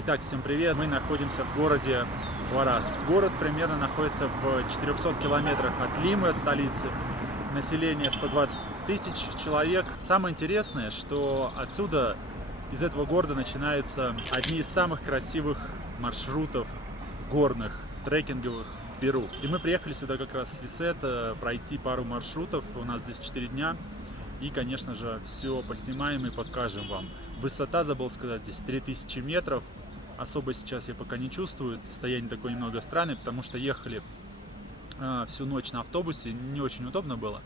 Итак, всем привет! Мы находимся в городе Хуарас. Город примерно находится в 400 километрах от Лимы, от столицы. Население 120 тысяч человек. Самое интересное, что отсюда, из этого города, начинаются одни из самых красивых маршрутов горных, трекинговых в Перу. И мы приехали сюда как раз с Лисет пройти пару маршрутов. У нас здесь 4 дня. И, конечно же, все поснимаем и покажем вам. Высота, забыл сказать, здесь 3000 метров. Особо сейчас я пока не чувствую. Состояние такое немного странное, потому что ехали всю ночь на автобусе. Не очень удобно было.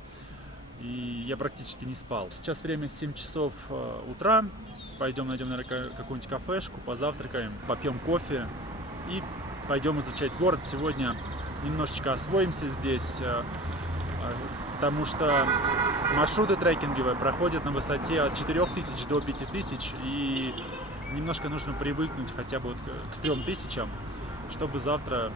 И я практически не спал. Сейчас время 7 часов утра. Пойдем найдем, наверное, какую-нибудь кафешку, позавтракаем, попьем кофе и пойдем изучать город. Сегодня немножечко освоимся здесь, потому что маршруты трекинговые проходят на высоте от 4000 до 5000, и немножко нужно привыкнуть хотя бы вот к 3000, чтобы завтра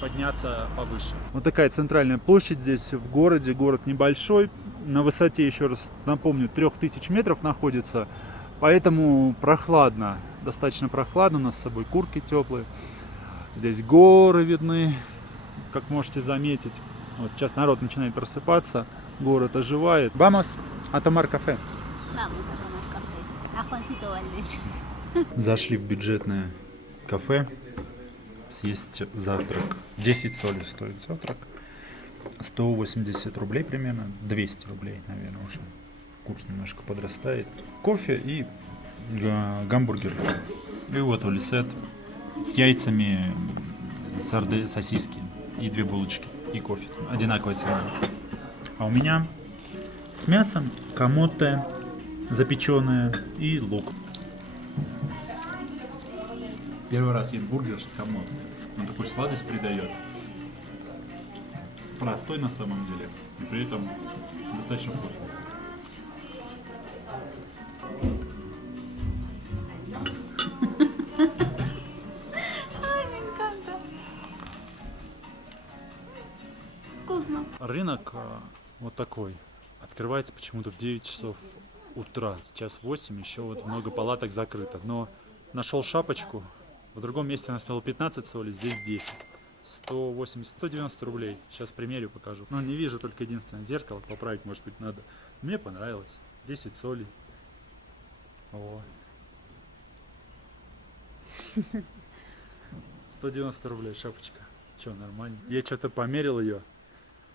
подняться повыше. Вот такая центральная площадь здесь в городе. Город небольшой, на высоте, еще раз напомню, 3000 метров находится, поэтому прохладно, достаточно прохладно. У нас с собой куртки теплые. Здесь горы видны, как можете заметить. Вот сейчас народ начинает просыпаться, город оживает. Vamos a tomar café. Vamos a tomar café. A Juancito Valdés. Зашли в бюджетное кафе съесть завтрак. 10 соли стоит завтрак. 180 рублей примерно, 200 рублей, наверное, уже. Курс немножко подрастает. Кофе и гамбургер. И вот Лисет с яйцами, сосиски и 2 булочки. И кофе. Одинаковая цена. А у меня с мясом камоте запеченное и лук. Первый раз ем бургер с камоте. Он такой сладость придает. Простой на самом деле. И при этом достаточно вкусный. Ay, me encanta. Вкусно. Рынок вот такой. Открывается почему-то в 9 часов утра. Сейчас 8, еще вот много палаток закрыто. Но нашел шапочку. В другом месте она стоила 15 солей, здесь 10. 180-190 рублей. Сейчас примерю, покажу. Но не вижу, только единственное зеркало. Поправить, может быть, надо. Мне понравилось. 10 солей. О. 190 рублей шапочка. Че, нормально? Я что-то померил ее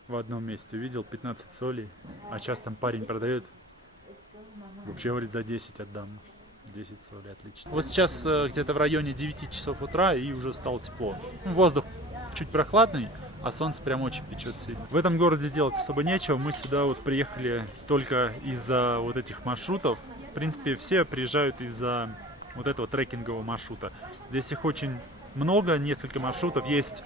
в одном месте. Увидел 15 солей. А сейчас там парень продает. Вообще, говорит, за 10 отдам. 10 солей, отлично. Вот сейчас где-то в районе 9 часов утра, и уже стало тепло. Воздух чуть прохладный, а солнце прям очень печет сильно. В этом городе делать особо нечего. Мы сюда вот приехали только из-за вот этих маршрутов. В принципе, все приезжают из-за вот этого трекингового маршрута. Здесь их очень много, несколько маршрутов. Есть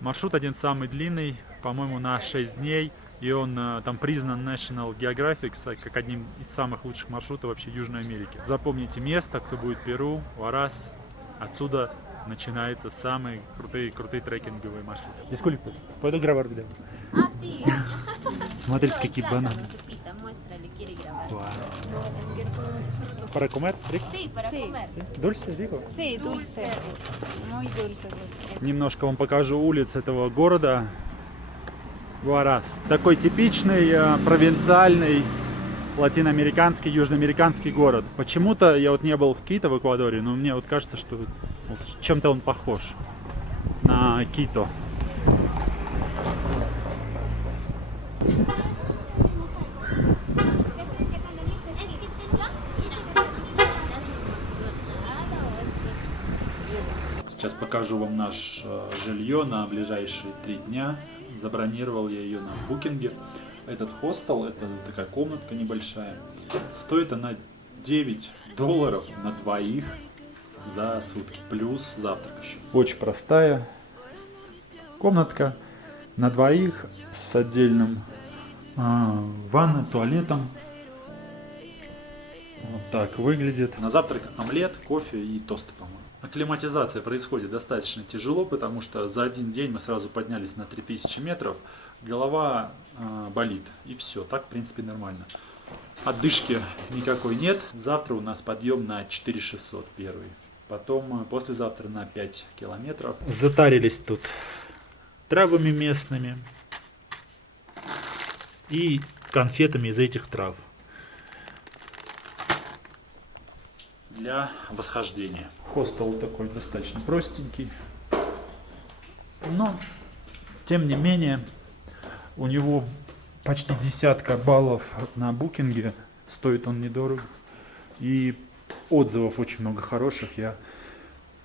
маршрут один самый длинный, по-моему, на 6 дней. И он там признан National Geographic как одним из самых лучших маршрутов вообще Южной Америки. Запомните место, кто будет в Перу, Хуарас. Отсюда начинаются самые крутые трекинговые маршруты. Disculpe, ¿puedo grabar video? Ah, sí. Смотрите, какие бананы. Pepita, muéstrale, quiere grabar. Вау. Es que es un fruto. Para comer, rico? Sí, para comer. Dulce, digo? Sí, dulce. Muy dulce. Немножко вам покажу улиц этого города. Хуарас. Такой типичный провинциальный латиноамериканский, южноамериканский город. Почему-то я вот не был в Кито, в Эквадоре, но мне вот кажется, что вот чем-то он похож на Кито. Сейчас покажу вам наше жилье на ближайшие 3 дня. Забронировал я ее на букинге. Этот хостел, это такая комнатка небольшая. Стоит она $9 на двоих за сутки. Плюс завтрак еще. Очень простая комнатка на двоих с отдельным ванной, туалетом. Вот так выглядит. На завтрак омлет, кофе и тосты, по-моему. Акклиматизация происходит достаточно тяжело, потому что за один день мы сразу поднялись на 3000 метров. Голова болит, и все. Так, в принципе, нормально. Отдышки никакой нет. Завтра у нас подъем на 4600 первый. Потом послезавтра на 5 километров. Затарились тут травами местными и конфетами из этих трав для восхождения. Хостел такой достаточно простенький, но тем не менее у него почти 10 баллов на букинге, стоит он недорого, и отзывов очень много хороших, я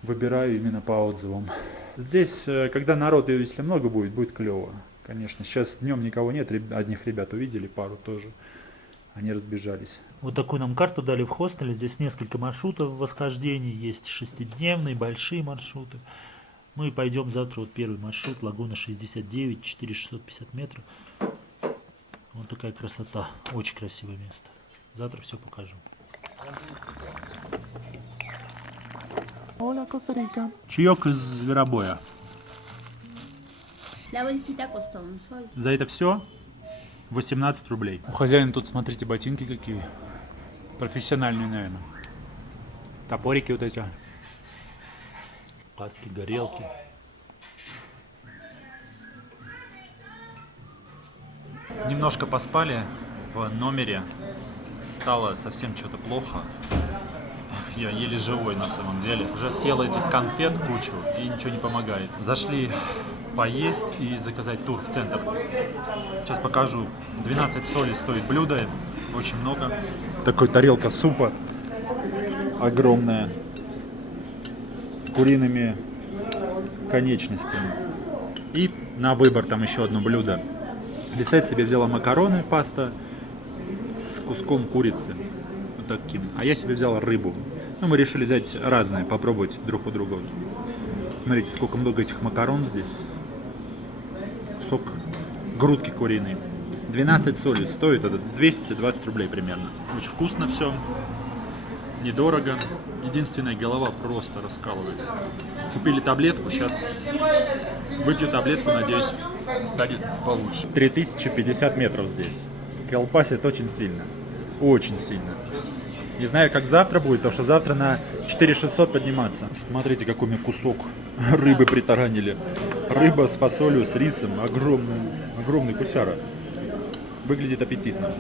выбираю именно по отзывам. Здесь, когда народу, если много будет, будет клево. Конечно, сейчас днем никого нет, одних ребят увидели, пару тоже, они разбежались. Вот такую нам карту дали в хостеле, здесь несколько маршрутов восхождений, есть 6-дневные, большие маршруты. Мы пойдем завтра, вот первый маршрут, Лагуна 69, 4650 метров. Вот такая красота, очень красивое место. Завтра все покажу. Hola, Коста-Рика. Чаек из зверобоя. La bolsita costó un sol. За это все 18 рублей. У хозяина тут, смотрите, ботинки какие. Профессиональные, наверное. Топорики вот эти. Каски, горелки. Немножко поспали в номере. Стало совсем что-то плохо. Я еле живой на самом деле. Уже съел этих конфет кучу и ничего не помогает. Зашли поесть и заказать тур в центр. Сейчас покажу. 12 солей стоит блюдо. Очень много. Такой тарелка супа. Огромная. С куриными конечностями. И на выбор там еще одно блюдо. Лисет себе взяла макароны, паста с куском курицы. Вот таким. А я себе взял рыбу. Ну, мы решили взять разные, попробовать друг у друга. Смотрите, сколько много этих макарон здесь. Кусок грудки куриной. 12 соли стоит, это 220 рублей примерно. Очень вкусно все. Недорого. Единственная, голова просто раскалывается. Купили таблетку, сейчас выпью таблетку, надеюсь, станет получше. 3050 метров здесь. Колбасит очень сильно. Очень сильно. Не знаю, как завтра будет, потому что завтра на 4600 подниматься. Смотрите, какой мне кусок рыбы притаранили. Рыба с фасолью, с рисом. Огромный кусяра. Выглядит аппетитно.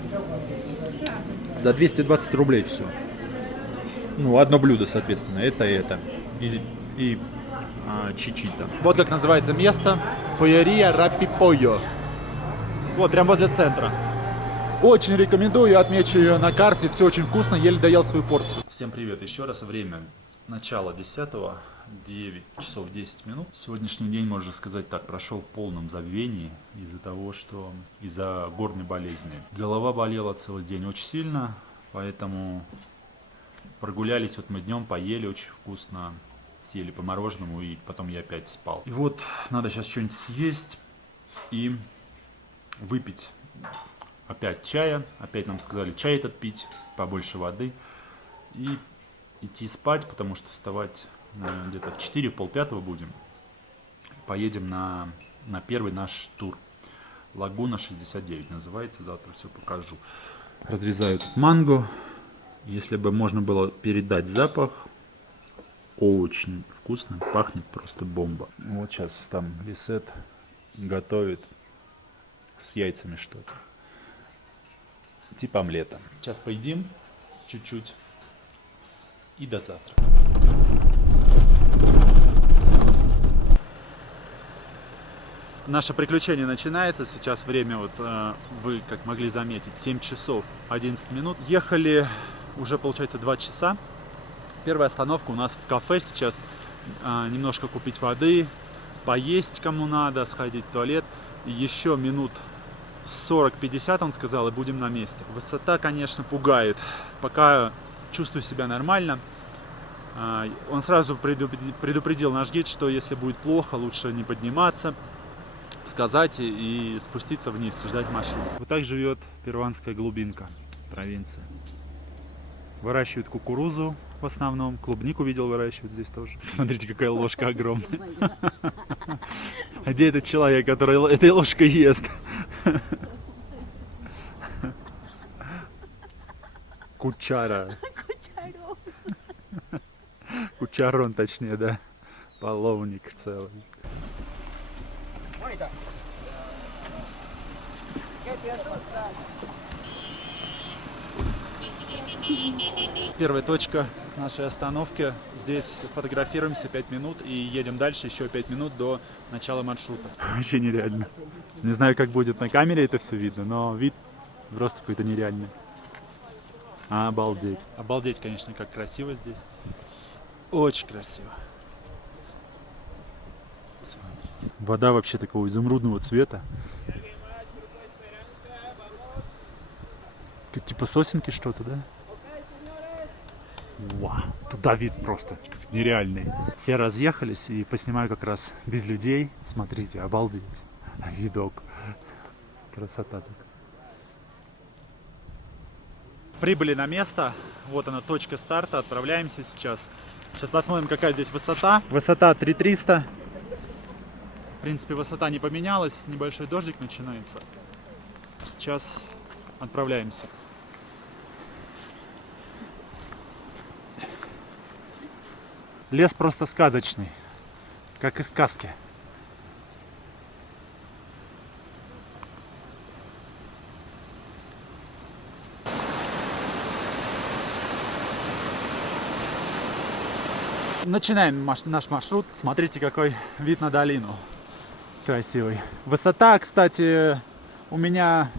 За 220 рублей все. Ну, одно блюдо, соответственно. Это. И чичита. Вот как называется место. Полерия Рапипойо. Вот, прям возле центра. Очень рекомендую, отмечу ее на карте, все очень вкусно, еле доел свою порцию. Всем привет еще раз, время начало 10-го, 9 часов 10 минут. Сегодняшний день, можно сказать так, прошел в полном забвении из-за того, что из-за горной болезни. Голова болела целый день очень сильно, поэтому прогулялись вот мы днем, поели очень вкусно, съели по мороженому и потом я опять спал. И вот надо сейчас что-нибудь съесть и выпить. Опять чая, опять нам сказали чай этот пить, побольше воды и идти спать, потому что вставать, наверное, где-то в 4, полпятого будем. Поедем на первый наш тур. Лагуна 69 называется, завтра все покажу. Разрезают манго, если бы можно было передать запах, очень вкусно, пахнет просто бомба. Вот сейчас там Лисет готовит с яйцами что-то. Типа омлета. Сейчас поедим чуть-чуть и до завтра. Наше приключение начинается. Сейчас время, вот вы как могли заметить, 7 часов 11 минут. Ехали уже, получается, 2 часа. Первая остановка у нас в кафе сейчас. Немножко купить воды, поесть кому надо, сходить в туалет. И еще минут 40-50, он сказал, и будем на месте. Высота, конечно, пугает. Пока чувствую себя нормально. Он сразу предупредил наш гид, что если будет плохо, лучше не подниматься, сказать и спуститься вниз, ждать машину. Вот так живет перуанская глубинка, провинция. Выращивают кукурузу в основном. Клубнику видел, выращивают здесь тоже. Смотрите, какая ложка огромная. А где этот человек, который этой ложкой ест? Кучара. Кучарон, точнее, да. Половник целый. Первая точка нашей остановки. Здесь фотографируемся 5 минут и едем дальше еще 5 минут до начала маршрута. Вообще нереально. Не знаю, как будет на камере это все видно, но вид просто какой-то нереальный. Обалдеть. Обалдеть, конечно, как красиво здесь. Очень красиво. Смотрите. Вода вообще такого изумрудного цвета. Как типа сосенки что-то, да? Вау, туда вид просто нереальный. Все разъехались и поснимаю как раз без людей. Смотрите, обалдеть. Видок. Красота так. Прибыли на место. Вот она, точка старта. Отправляемся сейчас. Сейчас посмотрим, какая здесь высота. Высота 3300. В принципе, высота не поменялась. Небольшой дождик начинается. Сейчас отправляемся. Лес просто сказочный, как из сказки. Начинаем наш маршрут. Смотрите, какой вид на долину. Красивый. Высота, кстати, у меня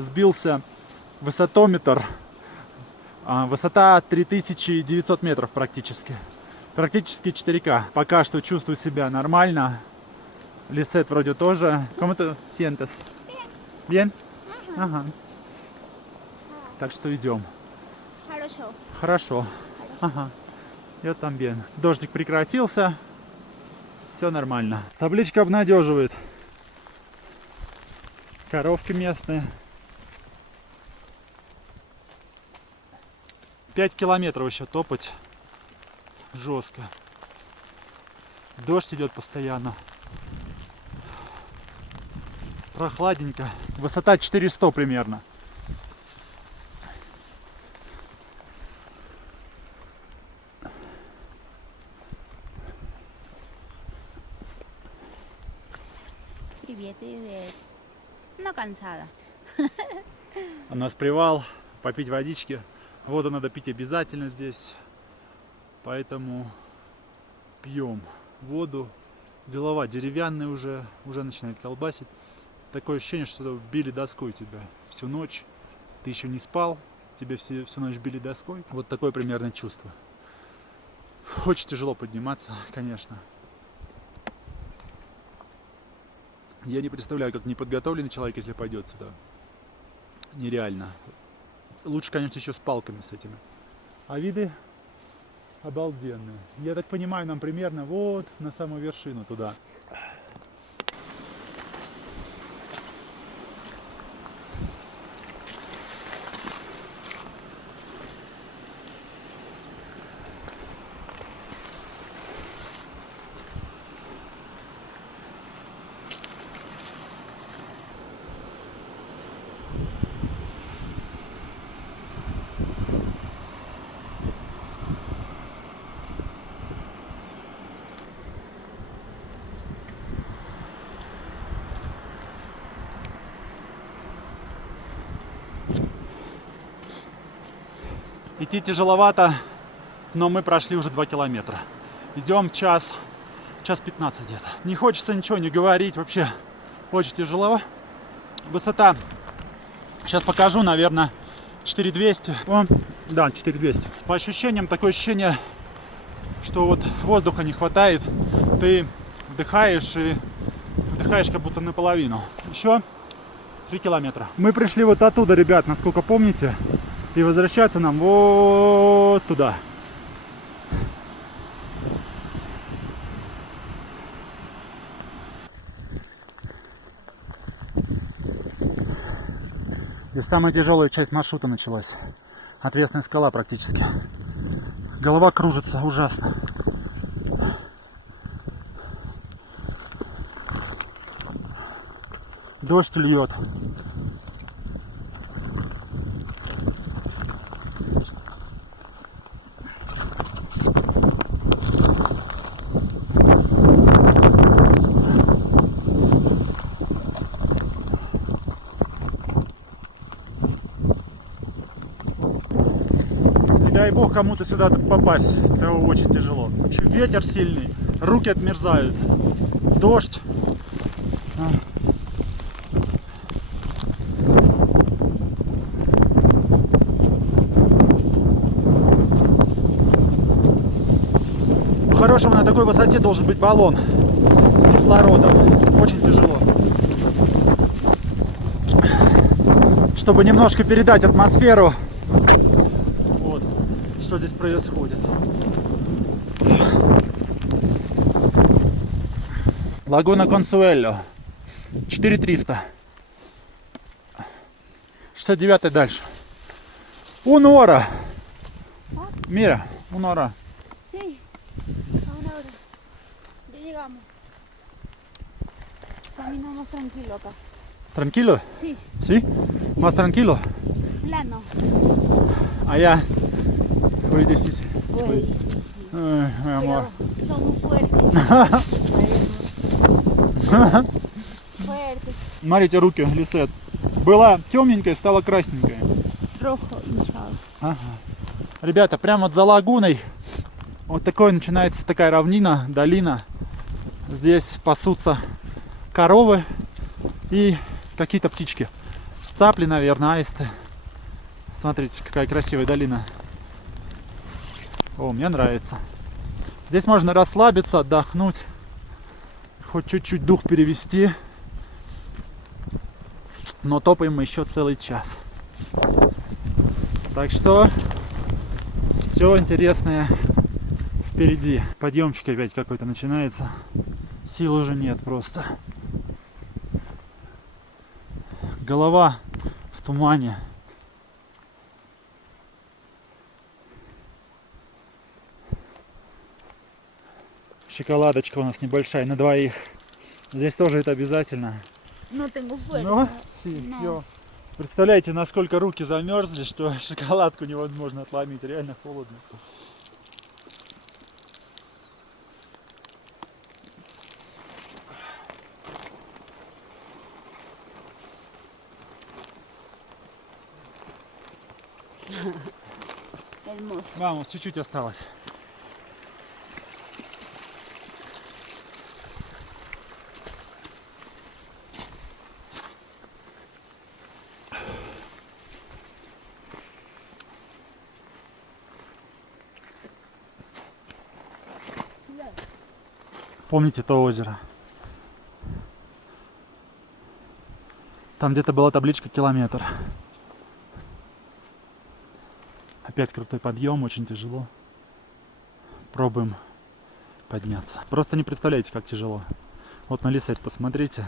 сбился высотометр. Высота 3900 метров практически. Практически 4К. Пока что чувствую себя нормально. Лисет вроде тоже. ¿Cómo te sientes? Bien? Ага. Так что идем. Хорошо. Хорошо. Ага. Я там bien. Дождик прекратился. Все нормально. Табличка обнадеживает. Коровки местные. 5 километров еще топать. Жестко. Дождь идет постоянно. Прохладненько. Высота 400 примерно. Привет, привет. Но cansada. У нас привал. Попить водички. Воду надо пить обязательно здесь. Поэтому пьем воду. Голова деревянная уже начинает колбасить. Такое ощущение, что били доской тебя всю ночь. Ты еще не спал, тебя всю ночь били доской. Вот такое примерно чувство. Очень тяжело подниматься, конечно. Я не представляю, как неподготовленный человек, если пойдет сюда. Нереально. Лучше, конечно, еще с палками с этими. А виды обалденные. Я так понимаю, нам примерно вот на самую вершину туда. Идти тяжеловато, но мы прошли уже 2 километра. Идем час 15 где-то. Не хочется ничего не говорить, вообще очень тяжело. Высота, сейчас покажу, наверное, 4200. О, да, 4200. По ощущениям, такое ощущение, что вот воздуха не хватает. Ты вдыхаешь и вдыхаешь как будто наполовину. Еще 3 километра. Мы пришли вот оттуда, ребят, насколько помните. И возвращаться нам вот туда. Здесь самая тяжелая часть маршрута началась. Отвесная скала практически. Голова кружится ужасно. Дождь льет. бог кому-то сюда попасть. Это очень тяжело. Еще ветер сильный, руки отмерзают. Дождь. По-хорошему, на такой высоте должен быть баллон с кислородом. Очень тяжело. Чтобы немножко передать атмосферу, вот, что здесь происходит. Лагуна Консуэльо. 4300. 69 дальше. Унора. Mira, una hora. Sí, a una hora. Ya llegamos. Caminamos tranquilo acá. Tranquilo? Sí, ¿Sí? Más tranquilo. plano. Allá. Muy difícil. Güey. Ay, mi amor. Pero somos fuertes. Fuertes. Смотрите, руки, лисет. Была темненькая, стала красненькая. Rojo, hinchado. Ага. Ребята, прямо вот за лагуной вот такой начинается такая равнина, долина. Здесь пасутся коровы и какие-то птички. Цапли, наверное, аисты. Смотрите, какая красивая долина. О, мне нравится. Здесь можно расслабиться, отдохнуть, хоть чуть-чуть дух перевести. Но топаем мы еще целый час. Так что все интересное впереди. Подъемчик опять какой-то начинается. Сил уже нет просто. Голова в тумане. Шоколадочка у нас небольшая на двоих. Здесь тоже это обязательно. No tengo fuerza. Ну, sí, No. yo. Представляете, насколько руки замерзли, что шоколадку невозможно отломить. Реально холодно. Hermoso. Vamos, чуть-чуть осталось. Помните то озеро? Там где-то была табличка километр. Опять крутой подъем, очень тяжело. Пробуем подняться. Просто не представляете, как тяжело. Вот на Лисет посмотрите.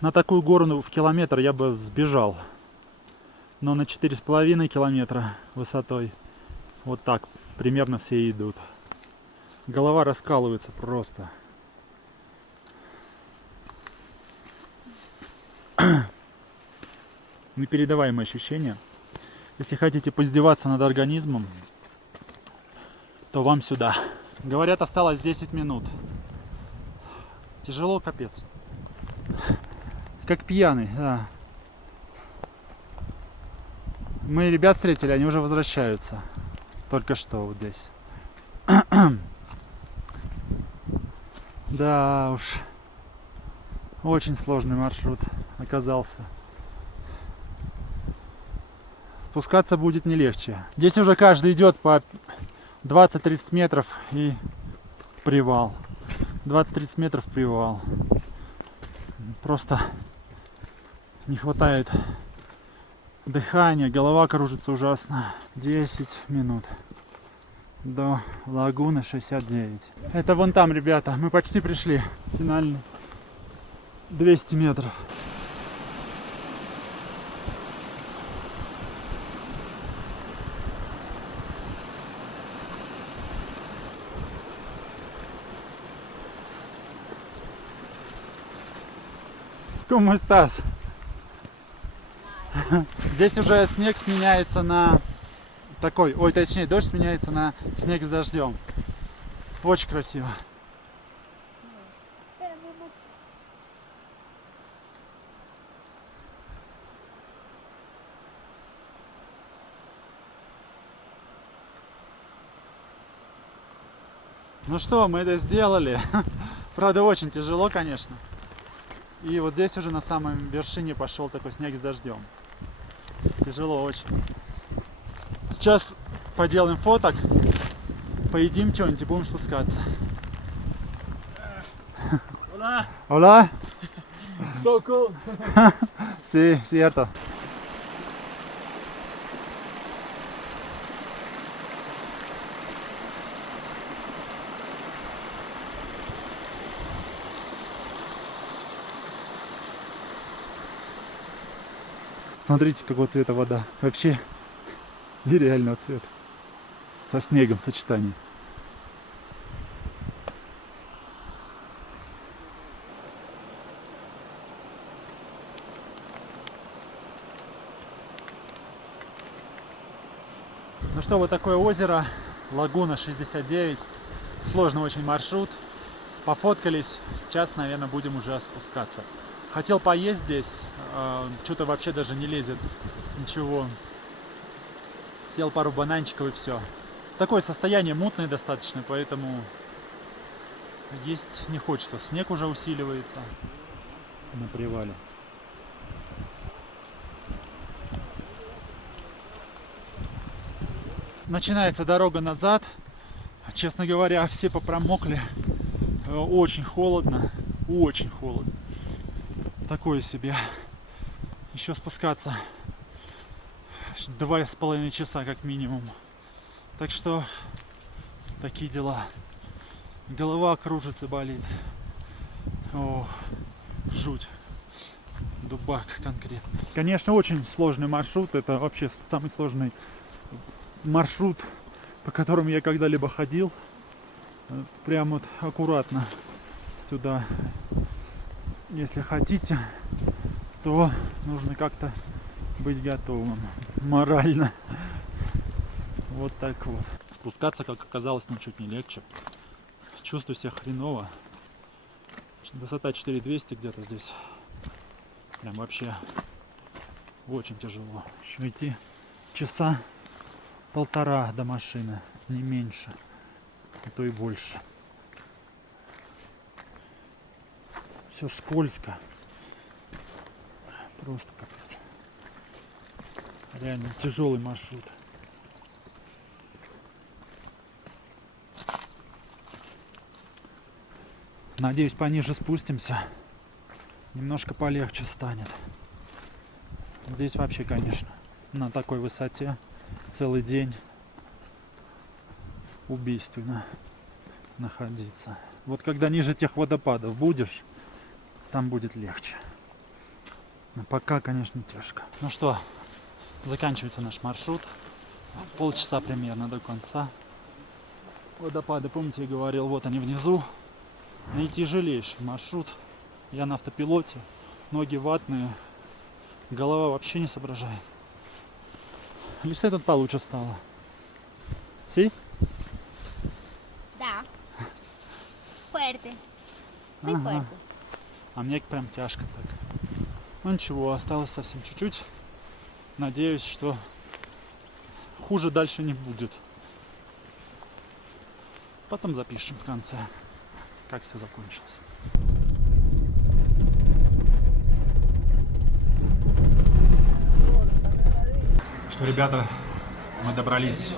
На такую гору в километр я бы сбежал. Но на 4,5 километра высотой вот так примерно все идут. Голова раскалывается просто. Непередаваемые ощущения. Если хотите поиздеваться над организмом, то вам сюда. Говорят, осталось 10 минут. Тяжело, капец. Как пьяный, да. Мы ребят встретили, они уже возвращаются. Только что вот здесь. Да уж. Очень сложный маршрут оказался. Спускаться будет не легче. Здесь уже каждый идет по 20-30 метров и привал. 20-30 метров привал. Просто не хватает дыхания, голова кружится ужасно. 10 минут до лагуны 69. Это вон там, ребята, мы почти пришли. Финально 200 метров. ¿Cómo estás? Здесь уже снег сменяется на такой, ой, точнее, дождь сменяется на снег с дождем. Очень красиво. Ну что, мы это сделали. Правда, очень тяжело, конечно. И вот здесь уже на самой вершине пошел такой снег с дождем. Тяжело очень. Сейчас поделаем фоток, поедим что-нибудь и будем спускаться. Hola. Hola. So cool. Sí, cierto. Смотрите, какого цвета вода. Вообще нереального цвета. Со снегом в сочетании. Ну что, вот такое озеро, лагуна 69. Сложный очень маршрут. Пофоткались. Сейчас, наверное, будем уже спускаться. Хотел поесть здесь, что-то вообще даже не лезет. Ничего. Съел пару бананчиков и все. Такое состояние мутное достаточно, поэтому есть не хочется. Снег уже усиливается на привале. Начинается дорога назад. Честно говоря, все попромокли. Очень холодно. Очень холодно. Такое себе. Еще спускаться 2,5 часа как минимум. Так что такие дела. Голова кружится, болит. О, жуть. Дубак конкретно. Конечно, очень сложный маршрут. Это вообще самый сложный маршрут, по которому я когда-либо ходил. Прям вот аккуратно сюда. Если хотите, то нужно как-то быть готовым морально. Вот так вот. Спускаться, как оказалось, ничуть не легче. Чувствую себя хреново. Высота 4200 где-то здесь. Прям вообще очень тяжело. Еще идти часа полтора до машины, не меньше, а то и больше. Все скользко. Просто капец. Реально тяжелый маршрут. Надеюсь, пониже спустимся. Немножко полегче станет. Здесь вообще, конечно, на такой высоте целый день убийственно находиться. Вот когда ниже тех водопадов будешь, там будет легче. Но пока, конечно, тяжко. Ну что, заканчивается наш маршрут. Полчаса примерно до конца. Водопады, помните, я говорил, вот они внизу. Наитяжелейший маршрут. Я на автопилоте. Ноги ватные. Голова вообще не соображает. Лиса тут получше стало. Си? Да. Fuerte. Muy Ага. fuerte. А мне прям тяжко так. Ну ничего, осталось совсем чуть-чуть. Надеюсь, что хуже дальше не будет. Потом запишем в конце, как все закончилось. Что, ребята, мы добрались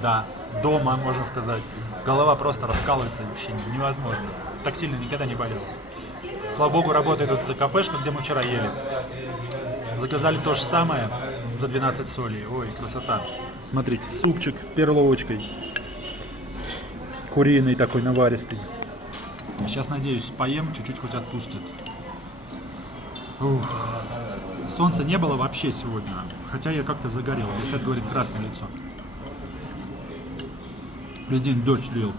до дома, можно сказать. Голова просто раскалывается, вообще невозможно. Так сильно никогда не болела. Слава богу, работает вот эта кафешка, где мы вчера ели. Заказали то же самое за 12 солей. Ой, красота. Смотрите, супчик с перловочкой. Куриный такой, наваристый. Сейчас, надеюсь, поем, чуть-чуть хоть отпустит. Ух. Солнца не было вообще сегодня. Хотя я как-то загорел. Лисет говорит, красное лицо. Весь день дождь лил.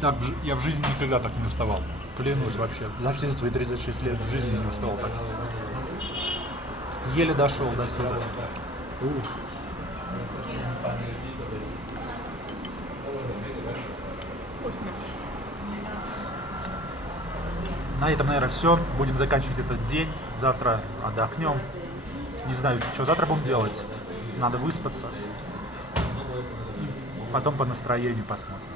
Так я в жизни никогда так не уставал. Клянусь вообще. За все свои 36 лет в жизни не уставал так. Еле дошел до сюда. Ух. Вкусно. На этом, наверное, все. Будем заканчивать этот день. Завтра отдохнем. Не знаю, что завтра будем делать. Надо выспаться. И Потом по настроению посмотрим.